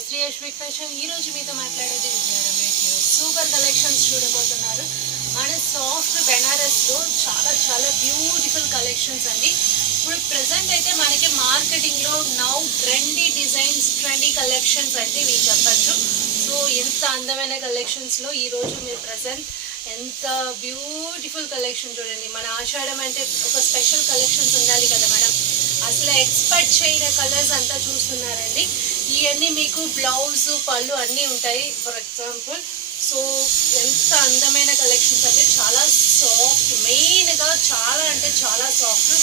To Shri యశ్విక్ fashion. ఈ రోజు మీతో మాట్లాడేది విజయనగరం రేడియో. సూపర్ కలెక్షన్స్ చూడబోతున్నారు. మన సాఫ్ట్ బెనారస్ లో చాలా చాలా బ్యూటిఫుల్ కలెక్షన్స్ అండి. ఇప్పుడు ప్రెసెంట్ అయితే మనకి మార్కెటింగ్ లో now trendy designs, trendy collections అంటే ఇవి చెప్పచ్చు. సో ఎంత అందమైన కలెక్షన్స్ లో ఈ రోజు మీరు ప్రెసెంట్ ఎంత బ్యూటిఫుల్ కలెక్షన్ చూడండి. మన ఆషాఢం అంటే ఒక స్పెషల్ కలెక్షన్స్ ఉండాలి కదా మేడం. అసలు ఎక్స్పెక్ట్ చేయని కలర్స్ అంతా చూస్తున్నారండి. ఇవన్నీ మీకు బ్లౌజ్, పళ్ళు అన్నీ ఉంటాయి. ఫర్ ఎగ్జాంపుల్ సో ఎంత అందమైన కలెక్షన్స్ అంటే చాలా సాఫ్ట్, మెయిన్గా చాలా అంటే చాలా సాఫ్ట్.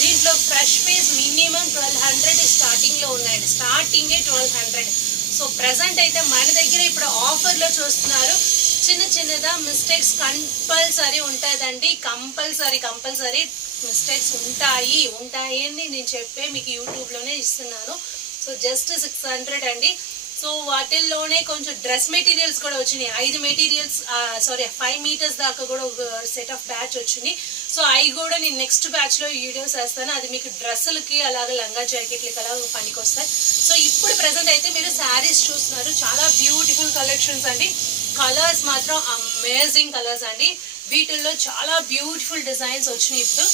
దీంట్లో ఫ్రెష్ పీస్ మినిమం 1200 స్టార్టింగ్లో ఉన్నాయండి. స్టార్టింగే 1200. సో ప్రజెంట్ అయితే మన దగ్గర ఇప్పుడు ఆఫర్లో చూస్తున్నారు. చిన్న చిన్నదా మిస్టేక్స్ కంపల్సరీ ఉంటుందండి. కంపల్సరీ మిస్టేక్స్ ఉంటాయి అని నేను చెప్పే మీకు యూట్యూబ్లోనే ఇస్తున్నాను. సో జస్ట్ 600 అండి. సో వాటిల్లోనే కొంచెం డ్రెస్ మెటీరియల్స్ కూడా వచ్చినాయి. 5 మీటర్స్ దాకా కూడా ఒక సెట్ ఆఫ్ బ్యాచ్ వచ్చింది. సో అవి కూడా నేను నెక్స్ట్ బ్యాచ్లో వీడియోస్ వేస్తాను. అది మీకు డ్రెస్సులకి అలాగే లంగా జాకెట్లకి అలాగ పనికి వస్తాయి. సో ఇప్పుడు ప్రజెంట్ అయితే మీరు శారీస్ చూస్తున్నారు. చాలా బ్యూటిఫుల్ కలెక్షన్స్ అండి. కలర్స్ మాత్రం అమేజింగ్ కలర్స్ అండి. వీటిల్లో చాలా బ్యూటిఫుల్ డిజైన్స్ వచ్చినాయి ఇప్పుడు.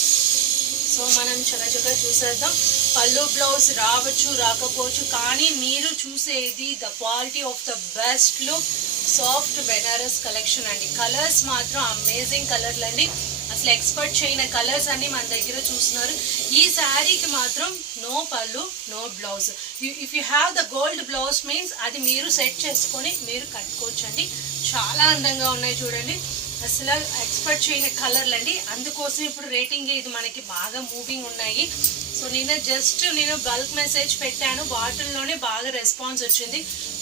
సో మనం చక్కగా చూసేద్దాం. పళ్ళు బ్లౌజ్ రావచ్చు, రాకపోవచ్చు, కానీ మీరు చూసేది the quality of the best look soft Banaras collection అండి. కలర్స్ మాత్రం అమేజింగ్ కలర్లు అండి. అసలు ఎక్స్పెక్ట్ చేయని కలర్స్ అన్ని మన దగ్గర చూస్తున్నారు. ఈ శారీకి మాత్రం నో పళ్ళు, no blouse. If you have the gold blouse means అది మీరు సెట్ చేసుకొని మీరు కట్టుకోవచ్చు అండి. చాలా అందంగా ఉన్నాయి చూడండి. అసలు ఎక్స్పెక్ట్ చేయని కలర్లు అండి. అందుకోసం ఇప్పుడు రేటింగ్ ఇది మనకి బాగా మూవింగ్ ఉన్నాయి. సో నేను బల్క్ మెసేజ్ పెట్టాను, వాటిల్లోనే బాగా రెస్పాన్స్ వచ్చింది.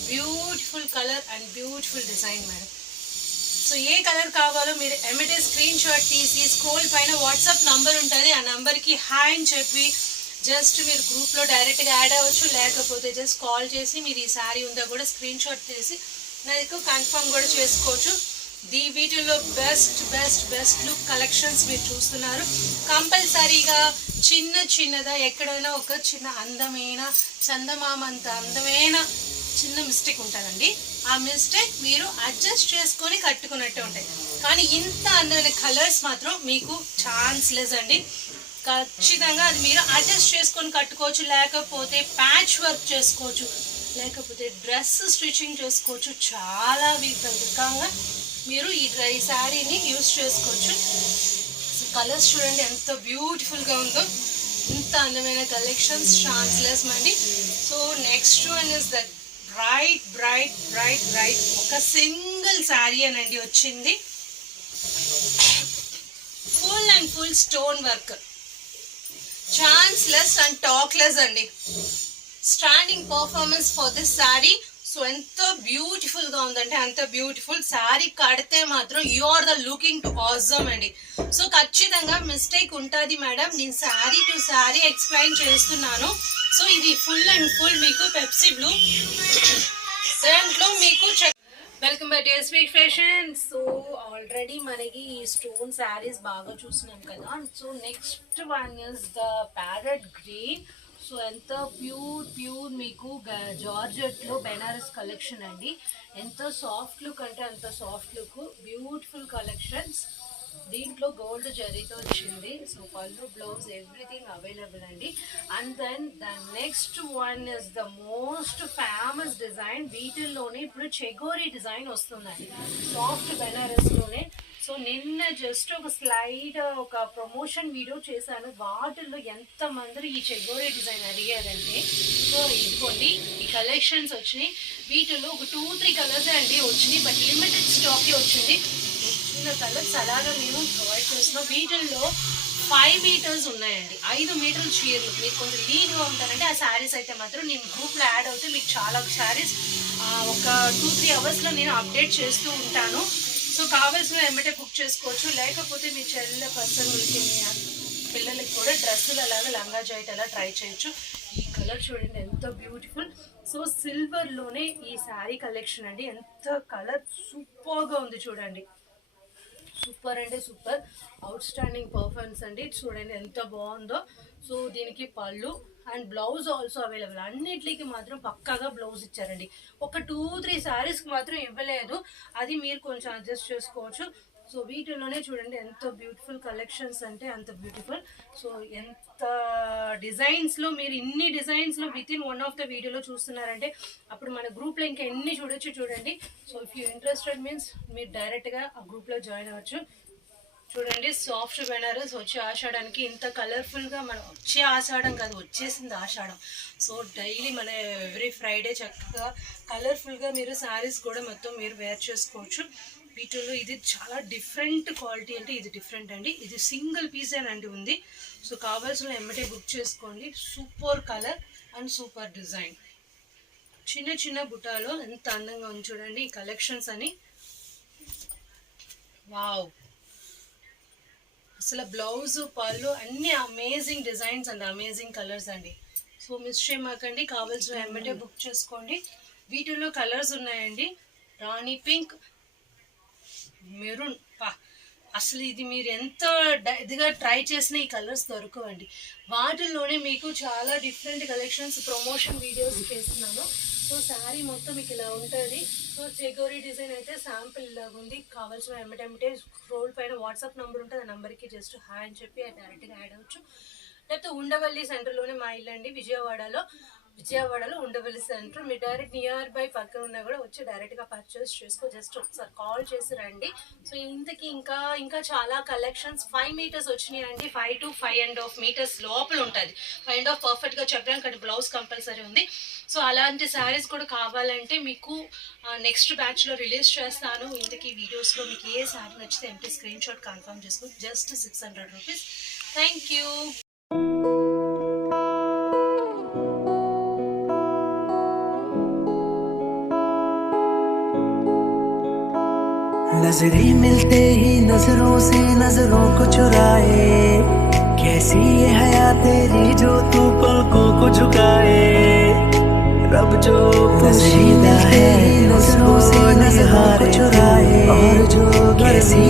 Beautiful colour and beautiful design madam. So A colour కావాలో మీరు ఎమ్మటే స్క్రీన్ షాట్ తీసి స్క్రోల్ పైన వాట్సాప్ నంబర్ ఉంటుంది. ఆ నంబర్కి హాయ్ అని చెప్పి జస్ట్ మీరు గ్రూప్లో డైరెక్ట్గా యాడ్ అవ్వచ్చు. లేకపోతే జస్ట్ కాల్ చేసి మీరు ఈ శారీ ఉందా కూడా స్క్రీన్ షాట్ తీసి నాకు కన్ఫర్మ్ కూడా చేసుకోవచ్చు. వీటిల్లో బెస్ట్ లుక్ కలెక్షన్స్ మీరు చూస్తున్నారు. కంపల్సరీగా చిన్నదా ఎక్కడైనా ఒక చిన్న అందమైన చందమామ అంత అందమైన చిన్న మిస్టేక్ ఉంటుందండి. ఆ మిస్టేక్ మీరు అడ్జస్ట్ చేసుకొని కట్టుకున్నట్టే ఉంటాయి. కానీ ఇంత అందమైన కలర్స్ మాత్రం మీకు ఛాన్స్లెస్ అండి. ఖచ్చితంగా అది మీరు అడ్జస్ట్ చేసుకొని కట్టుకోవచ్చు. లేకపోతే ప్యాచ్ వర్క్ చేసుకోవచ్చు, లేకపోతే డ్రెస్ స్టిచ్చింగ్ చేసుకోవచ్చు. చాలా విధంగా మీరు ఈ శారీని యూజ్ చేసుకోవచ్చు. కలర్స్ చూడండి ఎంత బ్యూటిఫుల్గా ఉందో. ఇంత అందమైన కలెక్షన్స్ ఛాన్స్లెస్ అండి. So next one is the bright ఒక సింగిల్ శారీ అనండి వచ్చింది. Full stone work, chanceless and talkless అండి. Standing performance for this sari. So ఎంత బ్యూటిఫుల్గా ఉందంటే అంత బ్యూటిఫుల్. శారీ కడితే మాత్రం you are the looking to awesome అండి. సో ఖచ్చితంగా మిస్టేక్ ఉంటుంది మేడం. నేను శారీ టు శారీ ఎక్స్ప్లెయిన్ చేస్తున్నాను. సో ఇది ఫుల్ మీకు పెప్సీ బ్లూ, దాంట్లో మీకు welcome back to Yashvik fashion. So already మనకి ఈ స్టోన్ శారీస్ బాగా చూసినాం కదా. So next one is the parrot green. So ఎంత ప్యూర్ మీకు జార్జెట్లో బెనారస్ కలెక్షన్ అండి. ఎంత సాఫ్ట్ లుక్ అంటే అంత సాఫ్ట్ లుక్, బ్యూటిఫుల్ కలెక్షన్స్. దీంట్లో గోల్డ్ జరీతో వచ్చింది. సో పళ్ళు, బ్లౌజ్ ఎవ్రీథింగ్ అవైలబుల్ అండి. And then the next one is the most famous design. వీటిల్లోనే ఇప్పుడు చెగోరీ డిజైన్ వస్తుందండి సాఫ్ట్ బెనారస్లోనే. సో నిన్న జస్ట్ ఒక ప్రమోషన్ వీడియో చేశాను. వాటిల్లో ఎంతమంది ఈ చెగోరీ డిజైన్ అడిగారంటే, సో ఇదిగోండి ఈ కలెక్షన్స్ వచ్చినాయి. వీటిలో ఒక 2-3 కలర్స్ అండి వచ్చినాయి, బట్ లిమిటెడ్ స్టాకే వచ్చింది. వచ్చిన కలర్స్ అలాగా మేము ప్రొవైడ్ చేస్తున్నాం. వీటిల్లో 5 మీటర్స్ ఉన్నాయండి. 5 మీటర్ల చీరలు. మీకు కొంచెం లీన్గా ఉంటారంటే ఆ శారీస్ అయితే మాత్రం నేను గ్రూప్లో యాడ్ అవుతే మీకు చాలా శారీస్ ఒక 2-3 అవర్స్లో నేను అప్డేట్ చేస్తూ ఉంటాను. సో కావాల్సిన ఎమ్మటే బుక్ చేసుకోవచ్చు. లేకపోతే మీ చెల్లెల పర్సనల్కి, మీ పిల్లలకి కూడా డ్రెస్సులు అలాగా లంగా జాకెట్ అలా ట్రై చేయొచ్చు. ఈ కలర్ చూడండి ఎంత బ్యూటిఫుల్. సో సిల్వర్లోనే ఈ శారీ కలెక్షన్ అండి. ఎంత కలర్ సూపర్గా ఉంది చూడండి. సూపర్ అంటే సూపర్, అవుట్ స్టాండింగ్ పర్ఫార్మెన్స్ అండి. చూడండి ఎంత బాగుందో. సో దీనికి పళ్ళు అండ్ బ్లౌజ్ ఆల్సో అవైలబుల్. అన్నిటికి మాత్రం పక్కాగా బ్లౌజ్ ఇచ్చారండి. ఒక 2-3 శారీస్కి మాత్రం ఇవ్వలేదు, అది మీరు కొంచెం అడ్జస్ట్ చేసుకోవచ్చు. సో వీటిలోనే చూడండి ఎంత బ్యూటిఫుల్ కలెక్షన్స్ అంటే అంత బ్యూటిఫుల్. సో ఎంత డిజైన్స్లో మీరు ఇన్ని డిజైన్స్లో with in one of the వీడియోలో చూస్తున్నారంటే అప్పుడు మన గ్రూప్లో ఇంకా ఎన్ని చూడొచ్చు చూడండి. So if you interested means మీరు డైరెక్ట్గా ఆ గ్రూప్లో జాయిన్ అవ్వచ్చు. చూడండి సాఫ్ట్ బెనారస్ వచ్చే ఆషాఢానికి ఇంత కలర్ఫుల్గా, మనం వచ్చే ఆషాఢం కాదు వచ్చేసింది ఆషాఢం. సో డైలీ మన ఎవ్రీ ఫ్రైడే చక్కగా కలర్ఫుల్గా మీరు శారీస్ కూడా మొత్తం మీరు వేర్ చేసుకోవచ్చు. వీటిలో ఇది చాలా డిఫరెంట్ క్వాలిటీ, అంటే ఇది డిఫరెంట్ అండి, ఇది సింగిల్ పీస్ అండి ఉంది. సో కావాల్సిన ఎమ్మటే బుక్ చేసుకోండి. Super colour and super design, చిన్న చిన్న బుటాలో ఎంత అందంగా ఉంది చూడండి ఈ కలెక్షన్స్ అని. వావ్, అసలు బ్లౌజ్ పళ్ళు అన్ని amazing designs and amazing colours అండి. సో మిస్ చేయమాకండి, కావాల్సిన ఎమ్మటే బుక్ చేసుకోండి. వీటిలో కలర్స్ ఉన్నాయండి, రాణి పింక్, మెరూన్. అసలు ఇది మీరు ఎంత ఇదిగా ట్రై చేసిన ఈ కలర్స్ దొరకవండి. వాటిల్లోనే మీకు చాలా డిఫరెంట్ కలెక్షన్స్ ప్రమోషన్ వీడియోస్ చేస్తున్నాను. సో శారీ మొత్తం మీకు ఇలా ఉంటుంది. సో చెగోరీ డిజైన్ అయితే శాంపిల్ ఇలాగ ఉంది. కావాల్సిన ఎమ్మటెమ్మటే స్క్రోల్ పైన వాట్సాప్ నెంబర్ ఉంటుంది, ఆ నెంబర్కి జస్ట్ హాయ్ అని చెప్పి డైరెక్ట్గా యాడ్ అవ్వచ్చు. లేకపోతే ఉండవల్లి సెంటర్లోనే మా ఇల్లు అండి, విజయవాడలో ఉండవల్లి సెంటర్. మీరు డైరెక్ట్ నియర్ బై పక్కన ఉన్నా కూడా వచ్చి డైరెక్ట్గా పర్చేస్ చేసుకో, జస్ట్ ఒకసారి కాల్ చేసి రండి. సో ఇంతకీ ఇంకా చాలా కలెక్షన్స్ 5 మీటర్స్ వచ్చినాయి అండి. 5 to 5.5 మీటర్స్ లోపల ఉంటుంది. 5.5 పర్ఫెక్ట్గా చెప్పడానికి అంటే బ్లౌజ్ కంపల్సరీ ఉంది. సో అలాంటి శారీస్ కూడా కావాలంటే మీకు నెక్స్ట్ బ్యాచ్లో రిలీజ్ చేస్తాను. ఇంతకీ వీడియోస్లో మీకు ఏ శారీ నచ్చితే ఎంటీ స్క్రీన్ షాట్ కన్ఫర్మ్ చేసుకో, జస్ట్ 600 రూపీస్. Thank you. नजरें मिलते ही नजरों से नजरों को चुराए, कैसी ये हया तेरी जो तू पलकों को झुकाए। रब जो पोशीदा है नजरों से नजरों को चुराए, और जो कैसी